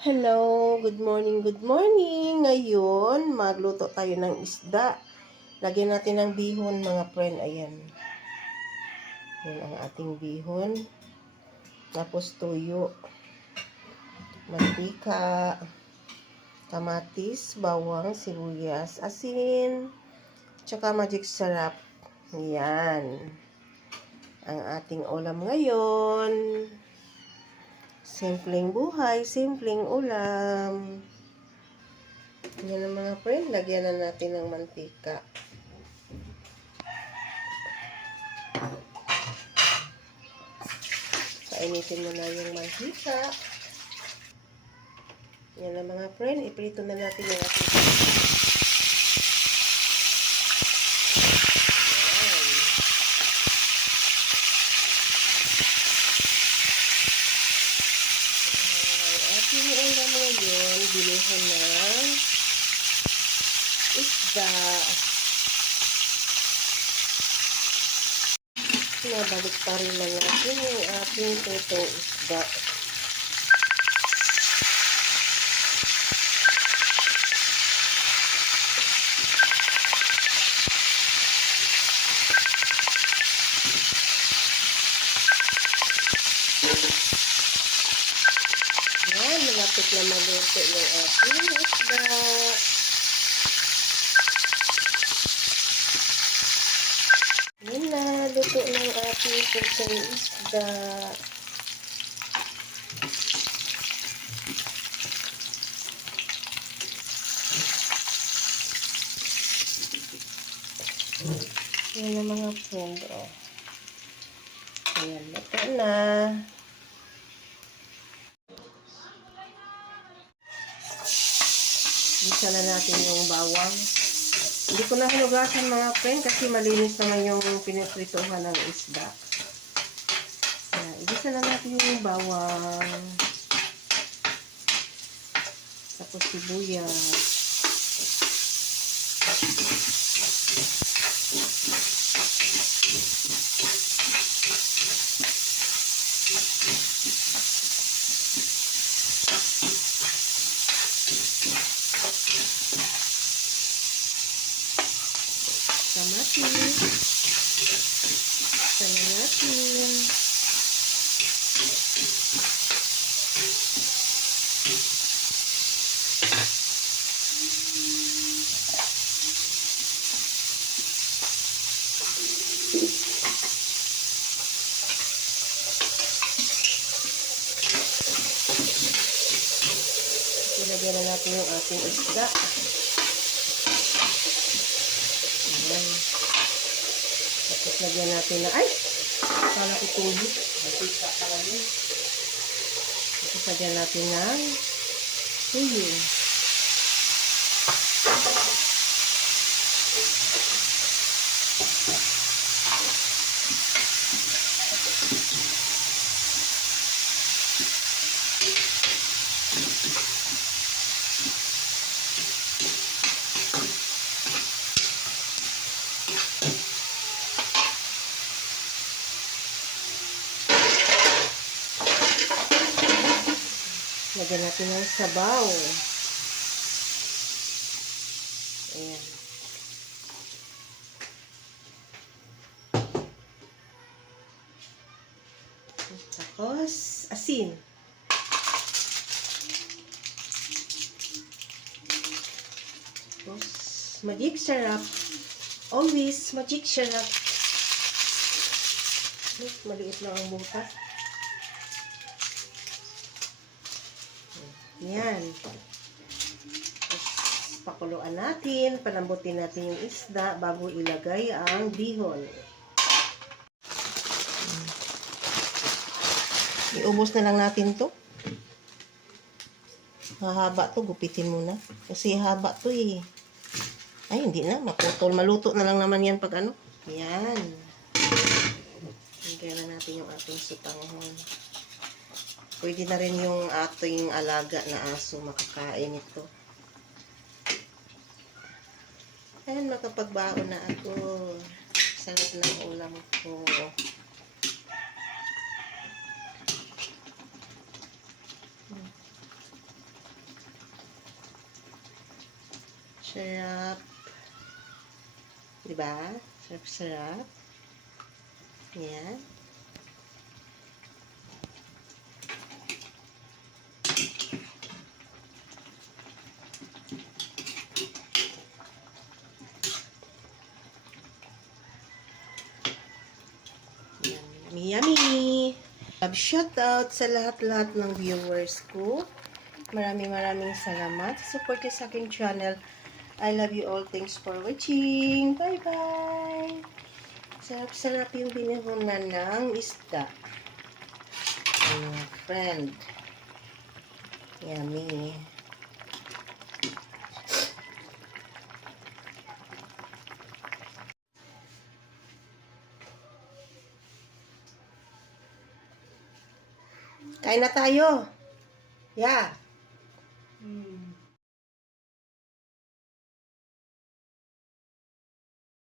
Hello, good morning, good morning. Ngayon, magluto tayo ng isda. Lagyan natin ng bihon, mga friend. Ayan. Yan ang ating bihon. Tapos tuyo, mantika, kamatis, bawang, sibuyas, asin, tsaka magic sarap. Yan. Ang ating ulam ngayon. Simpleng buhay, simpleng ulam. Yan ang mga friend, lagyan na natin ng mantika. Kainitin mo na yung mantika. Yan ang mga friend, iprito na natin yung ating ating ulam ngayon, bilihan ng isda. Nabalik pa rin lang natin yung ating tutong isda. Yan, malapit na maluto yung ating isda. Yan na, luto ng ating tutong isda. Yan na mga friend, oh. Ayan, luto na. Isa na natin yung bawang. Hindi ko na hinugasan mga friend kasi malinis naman yung piniprituhan ng isda. Ayan, igisa na natin yung bawang. Tapos sibuyas. Kamatis. Isa na natin. Ilagyan na natin yung ating isda. Ayan. Tapos lagyan natin na, ay! Kala ko tuloy. Tapos lagyan natin ng tuyo. Lagyan natin ng sabaw. Ayan. Tapos, asin. Tapos, magic sarap. Always, magic sarap. Maliit lang ang butas. Yan. Tapos, pakuluan natin. Palambutin natin yung isda bago ilagay ang bihon. Iubos na lang natin to. Mahaba to. Gupitin muna. Kasi haba to eh. Ay, hindi na. Maputol. Maluto na lang naman yan pag ano. Yan. Lagyan na natin yung ating sutanghon. Pwede na rin yung ating alaga na aso makakain ito. Ayan, makapagbaon na ako. Sarap ng ulam ko. Sarap. Diba? Sarap-sarap. Yan. Yummy, yummy! Shoutout sa lahat-lahat ng viewers ko. Maraming salamat sa support sa aking channel. I love you all. Thanks for watching. Bye-bye! Sarap-sarap yung binihunan ng isda. Friend. Yummy. Kain na tayo. Yeah.